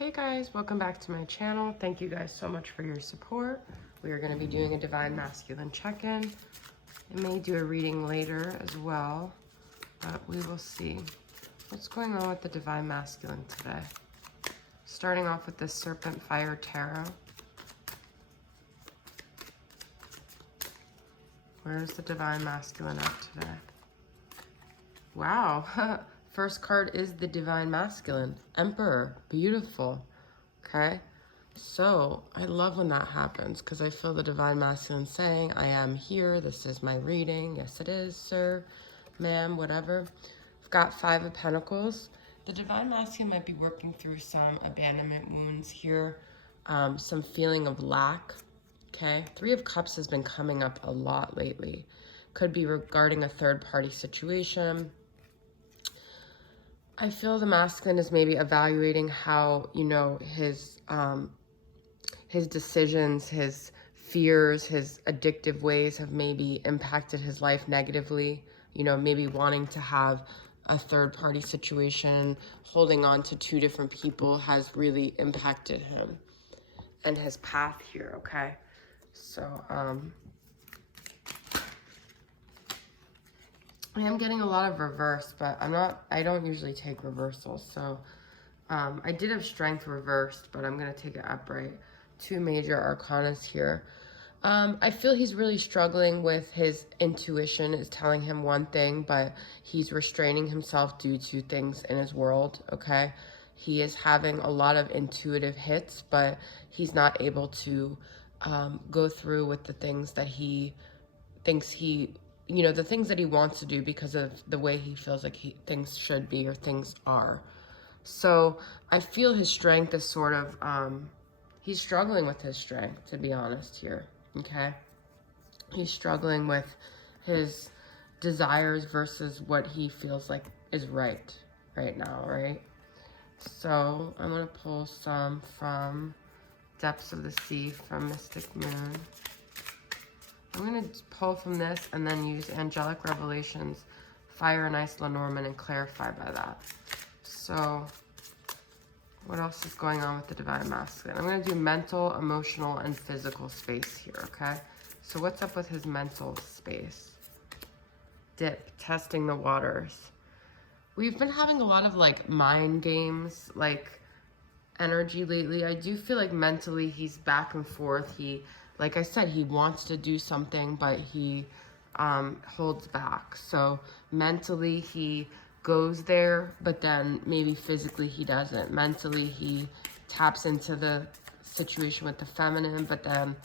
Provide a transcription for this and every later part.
Hey guys, welcome back to my channel. Thank you guys so much for your support. We are going to be doing a Divine Masculine check-in. I may do a reading later as well, but we will see. What's going on with the Divine Masculine today? Starting off with this Serpent Fire Tarot. Where's the Divine Masculine at today? Wow, first card is the Divine Masculine. Emperor, beautiful, okay? So, I love when that happens because I feel the Divine Masculine saying, I am here, this is my reading. Yes, it is, sir, ma'am, whatever. I've got Five of Pentacles. The Divine Masculine might be working through some abandonment wounds here, some feeling of lack, okay? Three of Cups has been coming up a lot lately. Could be regarding a third-party situation. I feel the masculine is maybe evaluating how, his decisions, his fears, his addictive ways have maybe impacted his life negatively. Maybe wanting to have a third-party situation, holding on to two different people has really impacted him and his path here, okay? So, I am getting a lot of reverse, but I don't usually take reversals. So I did have strength reversed, but I'm going to take it upright. Two major arcanas here. I feel he's really struggling with his intuition is telling him one thing, but he's restraining himself due to things in his world, okay? He is having a lot of intuitive hits, but he's not able to go through with the things that he thinks the things that he wants to do because of the way he feels like things should be or things are. So I feel his strength is sort of, he's struggling with his strength, to be honest here, okay? He's struggling with his desires versus what he feels like is right now, right? So I'm going to pull some from Depths of the Sea from Mystic Moon. I'm going to pull from this and then use Angelic Revelations, Fire and Ice, Lenormand, and clarify by that. So, what else is going on with the Divine Masculine? I'm going to do mental, emotional, and physical space here, okay? So, what's up with his mental space? Dip, testing the waters. We've been having a lot of, mind games, energy lately. I do feel like mentally he's back and forth. Like I said, he wants to do something, but he holds back. So mentally he goes there, but then maybe physically he doesn't. Mentally he taps into the situation with the feminine, but then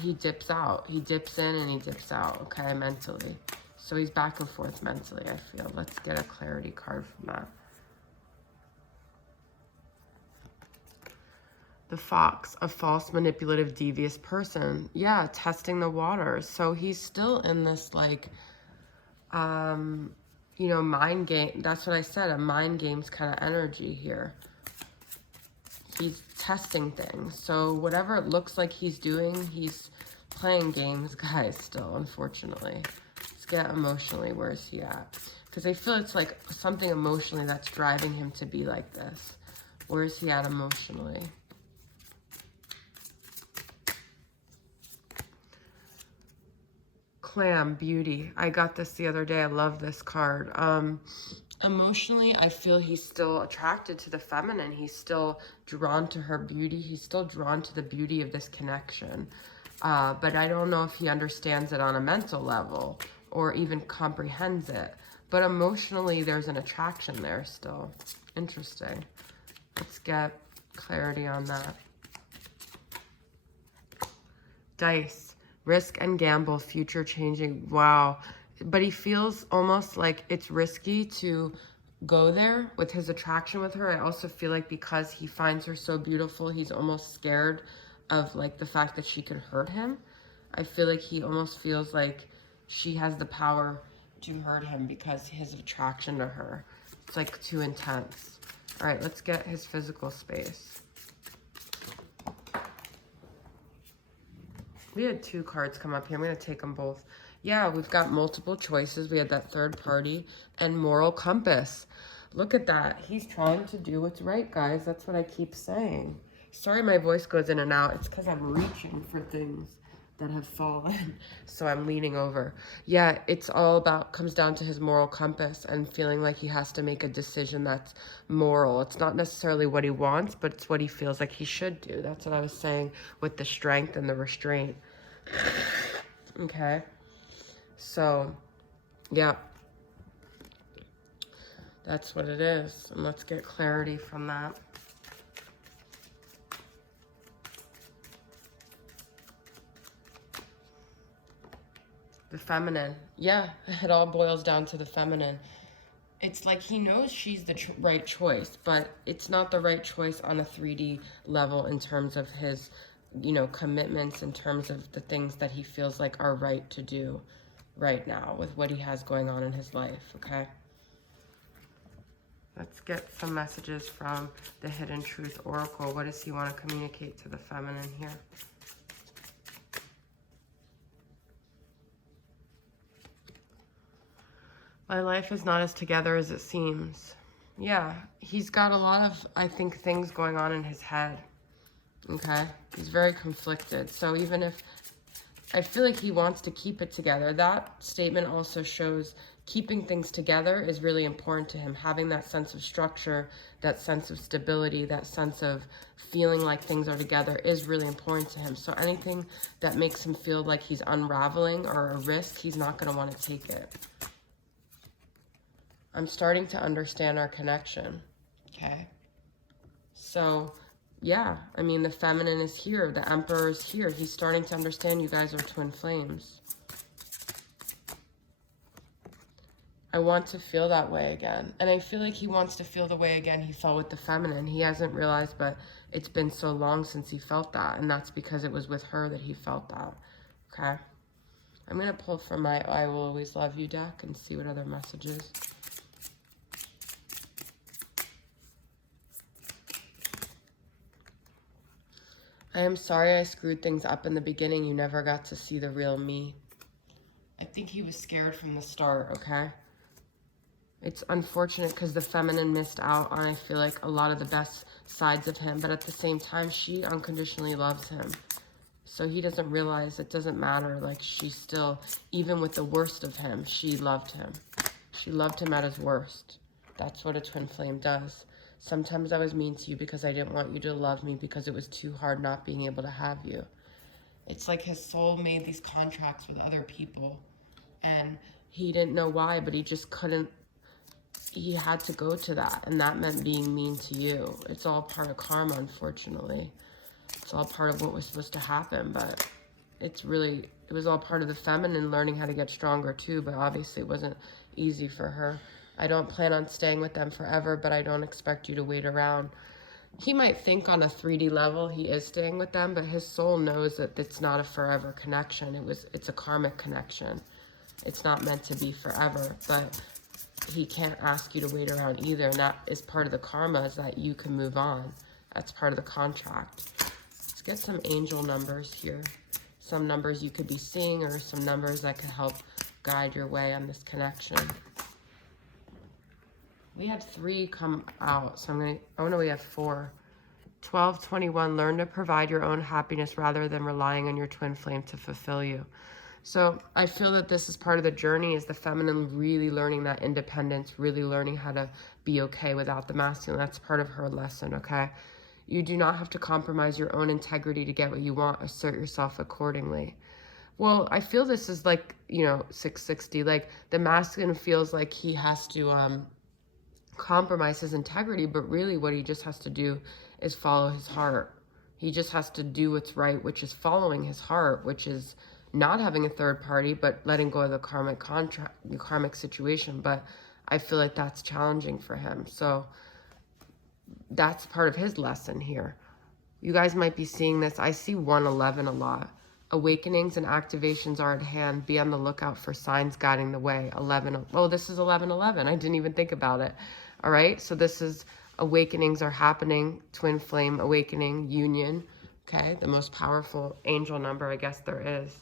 he dips out. He dips in and he dips out, okay, mentally. So he's back and forth mentally, I feel. Let's get a clarity card from that. The Fox, a false, manipulative, devious person. Yeah, testing the waters. So he's still in this, mind game. That's what I said, a mind games kind of energy here. He's testing things. So whatever it looks like he's doing, he's playing games, guys, still, unfortunately. Let's get emotionally, where is he at? Because I feel it's like something emotionally that's driving him to be like this. Where is he at emotionally? Clam, beauty. I got this the other day. I love this card. Emotionally, I feel he's still attracted to the feminine. He's still drawn to her beauty. He's still drawn to the beauty of this connection. But I don't know if he understands it on a mental level or even comprehends it. But emotionally, there's an attraction there still. Interesting. Let's get clarity on that. Dice. Risk and gamble, future changing. Wow. But he feels almost like it's risky to go there with his attraction with her. I also feel like because he finds her so beautiful, he's almost scared of the fact that she could hurt him. I feel like he almost feels like she has the power to hurt him because his attraction to her. It's too intense. All right, let's get his physical space. We had two cards come up here. I'm going to take them both. Yeah, we've got multiple choices. We had that third party and moral compass. Look at that. He's trying to do what's right, guys. That's what I keep saying. Sorry my voice goes in and out. It's because I'm reaching for things that have fallen. So I'm leaning over. Yeah, it's all about, comes down to his moral compass and feeling like he has to make a decision that's moral. It's not necessarily what he wants, but it's what he feels like he should do. That's what I was saying with the strength and the restraint. Okay. So, yeah. That's what it is. And let's get clarity from that. The feminine. Yeah, it all boils down to the feminine. It's like he knows she's the right choice, but it's not the right choice on a 3D level in terms of his, you know, commitments, in terms of the things that he feels like are right to do right now with what he has going on in his life, okay? Let's get some messages from the Hidden Truth Oracle. What does he want to communicate to the feminine here? My life is not as together as it seems. Yeah, he's got a lot of, I think, things going on in his head. Okay? He's very conflicted. So even if, I feel like he wants to keep it together, that statement also shows keeping things together is really important to him. Having that sense of structure, that sense of stability, that sense of feeling like things are together is really important to him. So anything that makes him feel like he's unraveling or a risk, he's not going to want to take it. I'm starting to understand our connection, okay? So, yeah, I mean, the feminine is here. The Emperor is here. He's starting to understand you guys are twin flames. I want to feel that way again. And I feel like he wants to feel the way again he felt with the feminine. He hasn't realized, but it's been so long since he felt that. And that's because it was with her that he felt that, okay? I'm going to pull from my I Will Always Love You deck and see what other messages. I am sorry I screwed things up in the beginning. You never got to see the real me. I think he was scared from the start, okay? It's unfortunate because the feminine missed out on, I feel like, a lot of the best sides of him. But at the same time, she unconditionally loves him. So he doesn't realize it doesn't matter. Like, she still, even with the worst of him, she loved him. She loved him at his worst. That's what a twin flame does. Sometimes I was mean to you because I didn't want you to love me because it was too hard not being able to have you. It's like his soul made these contracts with other people and he didn't know why, but he just couldn't, he had to go to that, and that meant being mean to you. It's all part of karma, unfortunately. It's all part of what was supposed to happen, but it's really, it was all part of the feminine learning how to get stronger too, but obviously it wasn't easy for her. I don't plan on staying with them forever, but I don't expect you to wait around. He might think on a 3D level he is staying with them, but his soul knows that it's not a forever connection. It's a karmic connection. It's not meant to be forever, but he can't ask you to wait around either. And that is part of the karma, is that you can move on. That's part of the contract. Let's get some angel numbers here. Some numbers you could be seeing or some numbers that could help guide your way on this connection. We had 3 come out, so I'm going to, oh no, we have 4. 1221, learn to provide your own happiness rather than relying on your twin flame to fulfill you. So I feel that this is part of the journey, is the feminine really learning that independence, really learning how to be okay without the masculine. That's part of her lesson, okay? You do not have to compromise your own integrity to get what you want. Assert yourself accordingly. Well, I feel this is like, you know, 660. Like the masculine feels like he has to compromise his integrity, but really what he just has to do is follow his heart. He just has to do what's right, which is following his heart, which is not having a third party, but letting go of the karmic contract, the karmic situation. But I feel like that's challenging for him. So that's part of his lesson here. You guys might be seeing this. I see 111 a lot. Awakenings and activations are at hand. Be on the lookout for signs guiding the way. 11. Oh, this is 1111. I didn't even think about it. All right. So this is awakenings are happening. Twin flame awakening union. Okay. The most powerful angel number, I guess there is.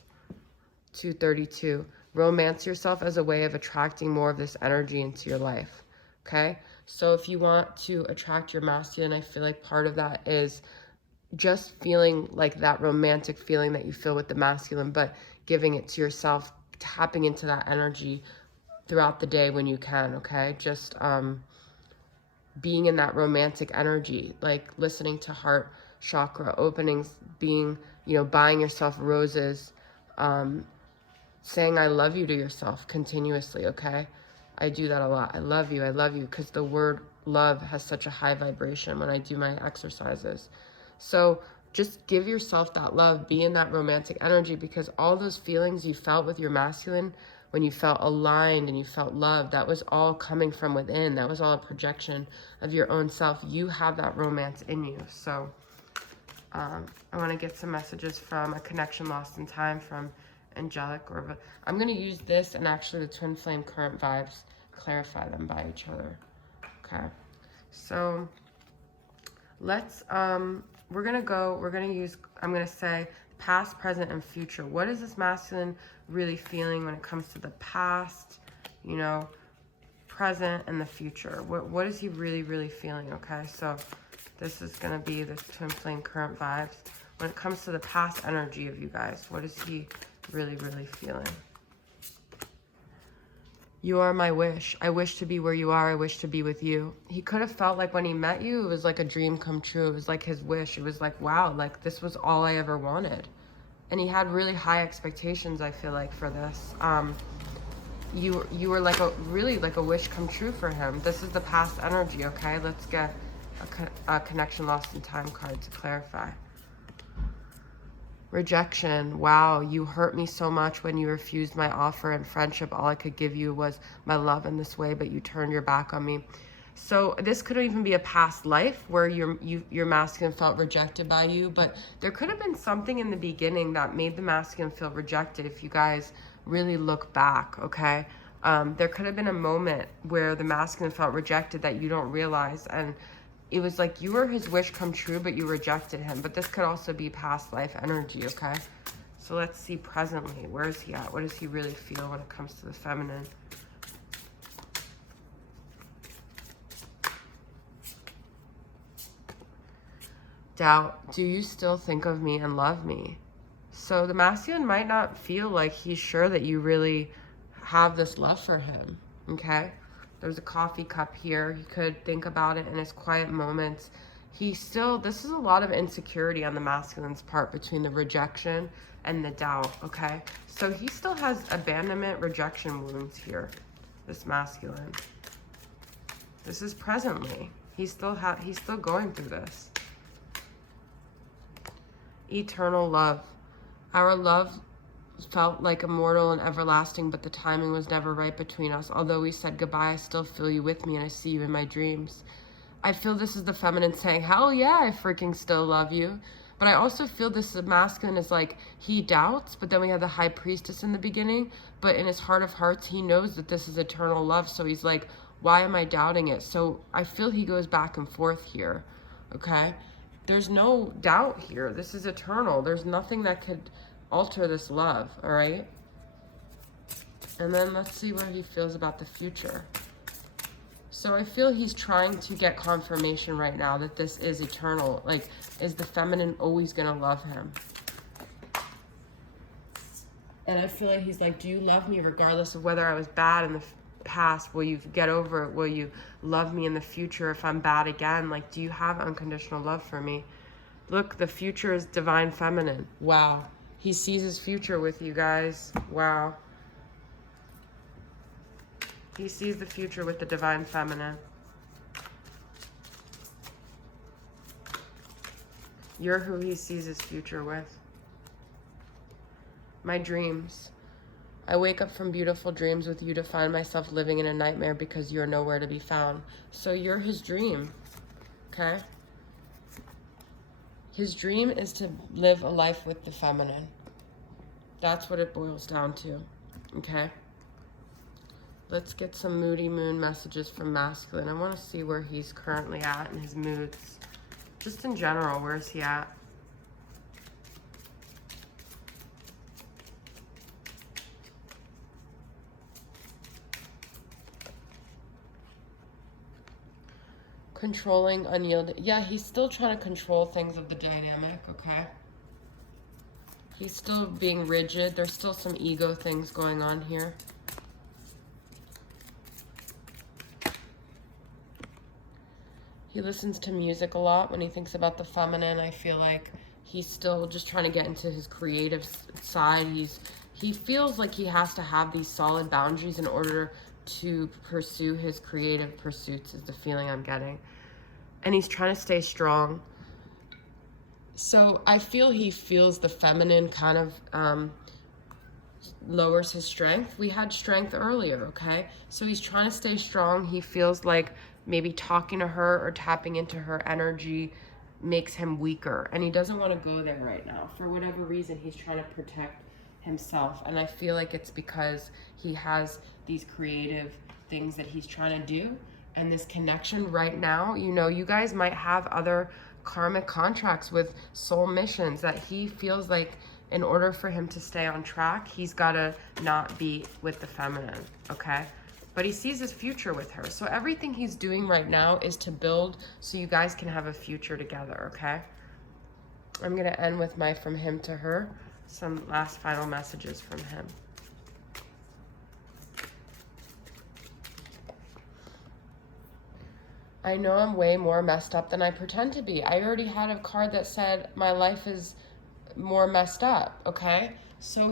232. Romance yourself as a way of attracting more of this energy into your life. Okay. So if you want to attract your masculine, I feel like part of that is just feeling like that romantic feeling that you feel with the masculine, but giving it to yourself, tapping into that energy throughout the day when you can, okay? Just being in that romantic energy, like listening to heart chakra openings, being, you know, buying yourself roses, saying I love you to yourself continuously, okay? I do that a lot. I love you, because the word love has such a high vibration when I do my exercises. So just give yourself that love, be in that romantic energy, because all those feelings you felt with your masculine, when you felt aligned and you felt love, that was all coming from within. That was all a projection of your own self. You have that romance in you. So I want to get some messages from A Connection Lost in Time from Angelic. I'm going to use this and actually the twin flame current vibes, clarify them by each other. Okay. So let's, we're going to use, I'm going to say past, present, and future. What is this masculine really feeling when it comes to the past, you know, present, and the future? What is he really, really feeling? Okay. So this is going to be this twin flame current vibes. When it comes to the past energy of you guys, what is he really, really feeling? You are my wish. I wish to be where you are. I wish to be with you. He could have felt like when he met you, it was like a dream come true. It was like his wish. It was like, wow, like this was all I ever wanted. And he had really high expectations, I feel like, for this. You were like really like a wish come true for him. This is the past energy, okay? Let's get a connection lost in time card to clarify. Rejection. Wow, you hurt me so much when you refused my offer and friendship. All I could give you was my love in this way, but you turned your back on me. So this could even be a past life where your masculine felt rejected by you, but there could have been something in the beginning that made the masculine feel rejected if you guys really look back, okay? There could have been a moment where the masculine felt rejected that you don't realize, and it was like you were his wish come true, but you rejected him. But this could also be past life energy, okay? So let's see presently. Where is he at? What does he really feel when it comes to the feminine? Doubt. Do you still think of me and love me? So the masculine might not feel like he's sure that you really have this love for him, okay? There's a coffee cup here. He could think about it in his quiet moments. This is a lot of insecurity on the masculine's part between the rejection and the doubt, okay? So he still has abandonment, rejection wounds here, this masculine. This is presently. He's still going through this. Eternal love. Our love felt like immortal and everlasting, but the timing was never right between us. Although we said goodbye, I still feel you with me and I see you in my dreams. I feel this is the feminine saying, hell yeah, I freaking still love you. But I also feel this masculine is like, he doubts, but then we have the high priestess in the beginning, but in his heart of hearts, he knows that this is eternal love. So he's like, why am I doubting it? So I feel he goes back and forth here, okay? There's no doubt here. This is eternal. There's nothing that could alter this love, all right? And then let's see what he feels about the future. So I feel he's trying to get confirmation right now that this is eternal. Like, is the feminine always going to love him? And I feel like he's like, do you love me regardless of whether I was bad in the past? Will you get over it? Will you love me in the future if I'm bad again? Like, do you have unconditional love for me? Look, the future is divine feminine. Wow. He sees his future with you guys. Wow. He sees the future with the divine feminine. You're who he sees his future with. My dreams. I wake up from beautiful dreams with you to find myself living in a nightmare because you're nowhere to be found. So you're his dream, okay? His dream is to live a life with the feminine. That's what it boils down to, okay? Let's get some moody moon messages from masculine. I want to see where he's currently at in his moods. Just in general, where is he at? Controlling, unyielding. Yeah, he's still trying to control things of the dynamic, okay? He's still being rigid. There's still some ego things going on here. He listens to music a lot when he thinks about the feminine. I feel like he's still just trying to get into his creative side. He feels like he has to have these solid boundaries in order to pursue his creative pursuits, is the feeling I'm getting. And he's trying to stay strong. So I feel he feels the feminine kind of lowers his strength. We had strength earlier, okay? So he's trying to stay strong. He feels like maybe talking to her or tapping into her energy makes him weaker. And he doesn't want to go there right now. For whatever reason, he's trying to protect himself. And I feel like it's because he has these creative things that he's trying to do. And this connection right now, you know, you guys might have other karmic contracts with soul missions that he feels like in order for him to stay on track, he's got to not be with the feminine, okay? But he sees his future with her. So everything he's doing right now is to build so you guys can have a future together, okay? I'm going to end with my from him to her, some last final messages from him. I know I'm way more messed up than I pretend to be. I already had a card that said my life is more messed up, okay? So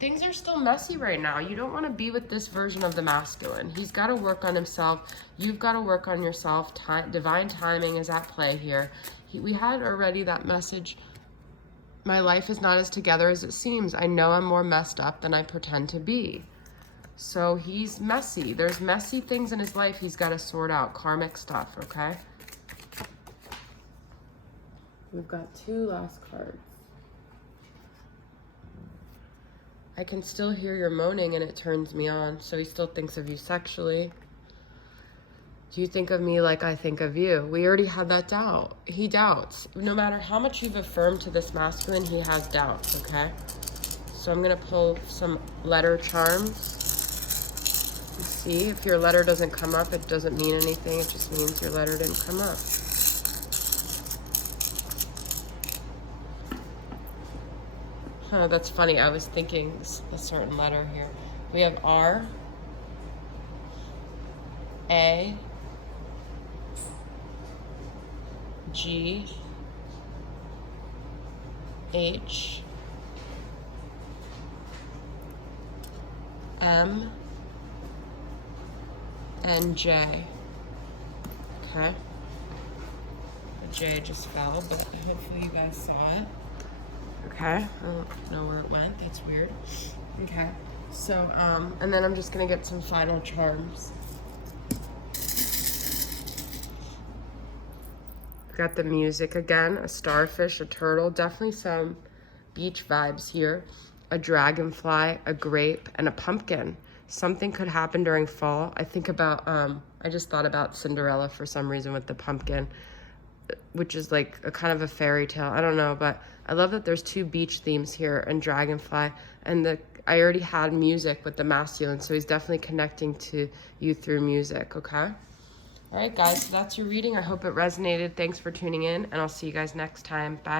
things are still messy right now. You don't want to be with this version of the masculine. He's got to work on himself. You've got to work on yourself. Divine timing is at play here. We had already that message. My life is not as together as it seems. I know I'm more messed up than I pretend to be. So he's messy. There's messy things in his life he's got to sort out. Karmic stuff, okay? We've got 2 last cards. I can still hear your moaning and it turns me on. So he still thinks of you sexually. Do you think of me like I think of you? We already had that doubt. He doubts. No matter how much you've affirmed to this masculine, he has doubts, okay? So I'm going to pull some letter charms. You see, if your letter doesn't come up, it doesn't mean anything. It just means your letter didn't come up. Huh, that's funny. I was thinking a certain letter here. We have R, A, G, H, M, and J. Okay. The J just fell, but hopefully you guys saw it. Okay. I don't know where it went. That's weird. Okay. So, and then I'm just gonna get some final charms. Got the music again, a starfish, a turtle, definitely some beach vibes here. A dragonfly, a grape, and a pumpkin. Something could happen during fall. I think about, I just thought about Cinderella for some reason with the pumpkin, which is like a kind of a fairy tale. I don't know, but I love that there's 2 beach themes here and dragonfly. And I already had music with the masculine, so he's definitely connecting to you through music, okay? All right, guys, so that's your reading. I hope it resonated. Thanks for tuning in, and I'll see you guys next time. Bye.